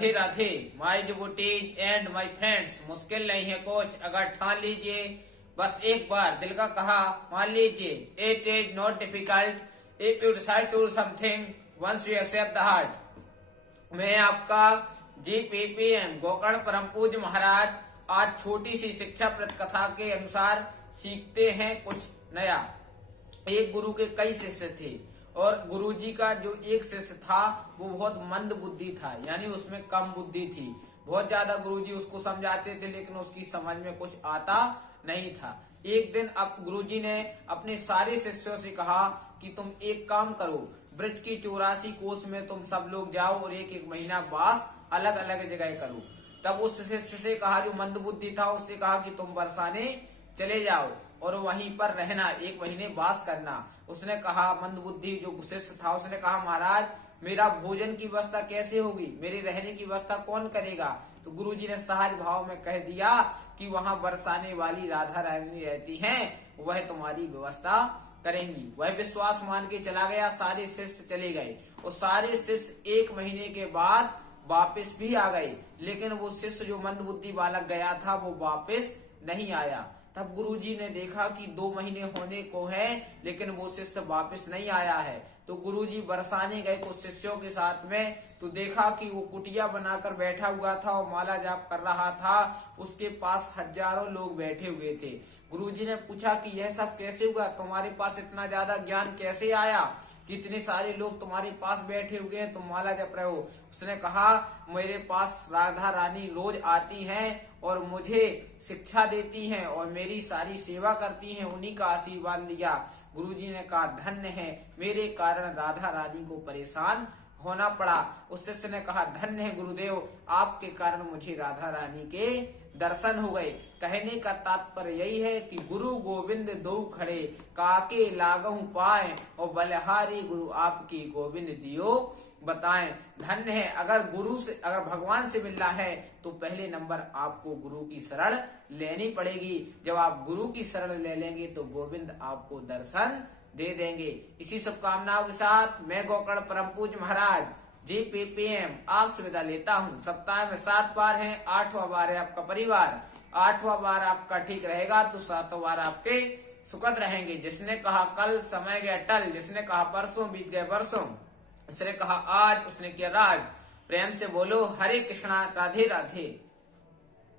Radhe Radhe my devotees and my friends. मुश्किल नहीं है कुछ अगर ठान लीजिए, बस एक बार दिल का कहा मान लीजिए। It is not difficult if you decide to do something once you accept the heart. मैं आपका GPPM गोकर्ण परम पूज्य महाराज आज छोटी सी शिक्षा प्रद कथा के अनुसार सीखते हैं कुछ नया। एक गुरु के कई शिष्य थे और गुरुजी का जो एक शिष्य था वो बहुत मंद बुद्धि था, यानी उसमें कम बुद्धि थी। बहुत ज्यादा गुरुजी उसको समझाते थे लेकिन उसकी समझ में कुछ आता नहीं था। एक दिन अब गुरुजी ने अपने सारे शिष्यों से कहा कि तुम एक काम करो, ब्रज की 84 कोस में तुम सब लोग जाओ और एक एक महीना वास अलग अलग जगह करो। तब उस शिष्य से कहा जो मंद बुद्धि था, उससे कहा कि तुम बरसाने चले जाओ और वहीं पर रहना, एक महीने वास करना। उसने कहा, मंद बुद्धि जो शिष्य था उसने कहा, महाराज मेरा भोजन की व्यवस्था कैसे होगी, मेरी रहने की व्यवस्था कौन करेगा? तो गुरुजी ने सहज भाव में कह दिया कि वहां बरसाने वाली राधा रानी रहती हैं, वह तुम्हारी व्यवस्था करेंगी। वह विश्वास मान के चला गया, सारे शिष्य चले गए और सारे शिष्य एक महीने के बाद वापस भी आ गए, लेकिन वो शिष्य जो मंद बुद्धि बालक गया था वो वापस नहीं आया। तब गुरुजी ने देखा कि 2 महीने होने को है लेकिन वो शिष्य वापस नहीं आया है। तो गुरुजी बरसाने गए कुछ शिष्यों के साथ में, तो देखा कि वो कुटिया बनाकर बैठा हुआ था और माला जाप कर रहा था। उसके पास हजारों लोग बैठे हुए थे। गुरुजी ने पूछा कि यह सब कैसे हुआ, तुम्हारे पास इतना ज्यादा ज्ञान कैसे आया, कितने सारे लोग तुम्हारे पास बैठे हुए हैं, तुम माला जप रहे हो? उसने कहा, मेरे पास राधा रानी रोज आती हैं और मुझे शिक्षा देती हैं और मेरी सारी सेवा करती हैं, उन्हीं का आशीर्वाद लिया। गुरुजी ने कहा, धन्य है, मेरे कारण राधा रानी को परेशान होना पड़ा। उस शिष्य ने कहा, धन्य है गुरुदेव, आपके कारण मुझे राधा रानी के दर्शन हो गए। कहने का तात्पर्य यही है कि गुरु गोविंद दो खड़े, काके लागहु पाए और बलिहारी गुरु आपकी गोविंद दियो बताएं। धन्य है, अगर भगवान से मिलना है तो पहले नंबर आपको गुरु की शरण लेनी पड़ेगी। जब आप गुरु की शरण ले लेंगे तो गोविंद आपको दर्शन दे देंगे। इसी शुभकामनाओं के साथ मैं गोकर्ण परम पूज्य महाराज GPPM आपसे विदा लेता हूँ। सप्ताह में 7 बार है, 8वां बार है आपका परिवार, 8वां बार आपका ठीक रहेगा तो 7वां बार आपके सुखद रहेंगे। जिसने कहा कल समय गया टल, जिसने कहा परसों बीत गए बरसों, उसने कहा आज, उसने किया राज। प्रेम से बोलो हरे कृष्णा, राधे राधे।